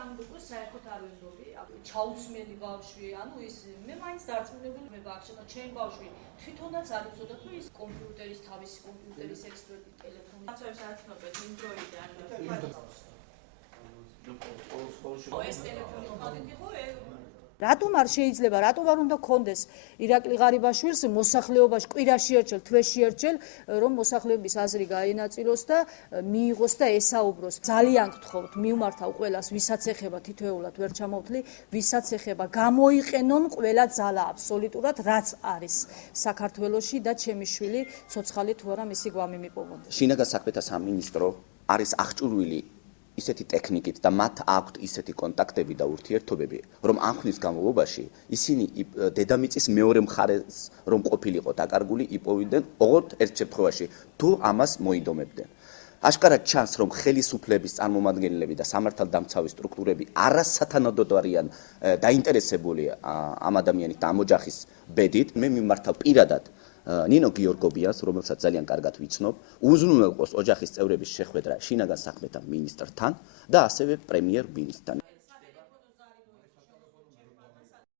ამ უკვე საერთოდ არ ვენდობი, ჩაუცმელი ბავშვი, ანუ ის მე მაინც დარწმუნებული მე ბავშვი, ჩემ ბავშვი თვითონაც არ იცოდა თუ ის კომპიუტერის თავისი კომპიუტერის ექსპერტი ტელეფონი. Acționăm აცნობეთ იმ დროიდან. ეს ტელეფონი ხადით იყო რატომ არ შეიძლება, რატომ არ უნდა გქონდეს ირაკლი ღარიბაშვილს მოსახლეობაში კვირაში ერთხელ, თვეში ერთხელ, რომ მოსახლეობის აზრი გაინაწილოს და მიიღოს და ესაუბროს. ძალიან გთხოვთ, მივმართავ ყველას, ვისაც ეხება თითოეულად ვერ ჩამოვთლი, ვისაც ეხება, გამოიყენონ ყველა ძალა აბსოლუტურად, რაც არის საქართველოში და ჩემი შვილი ცოცხალი თუ არა მისი გვამი მიპოვონ. შინაგან საქმეთა სამინისტრო არის აღჭურვილი ისეთი ტექნიკით და მათ აქვთ ისეთი კონტაქტები და ურთიერთობები, რომ ამ ხნის განმავლობაში ისინი დედამიწის მეორე მხარეს რომ ყოფილიყო დაკარგული, იპოვიდნენ ოღონდ ერთ შემთხვევაში, თუ ამას მოიდომებდნენ. აშკარად ჩანს, რომ ხელისუფლების წარმომადგენლები და სამართალდამცავი სტრუქტურები არასათანადოდ არიან დაინტერესებული ამ ადამიანის და ამ ოჯახის ბედით. მე მიმართავ პირადად ნინო გიორგობიას, რომელსაც ძალიან კარგად ვიცნობ, უზრუნველყოს ოჯახის წევრების შეხვედრა შინაგან საქმეთა მინისტრთან და ასევე პრემიერ-მინისტრთან.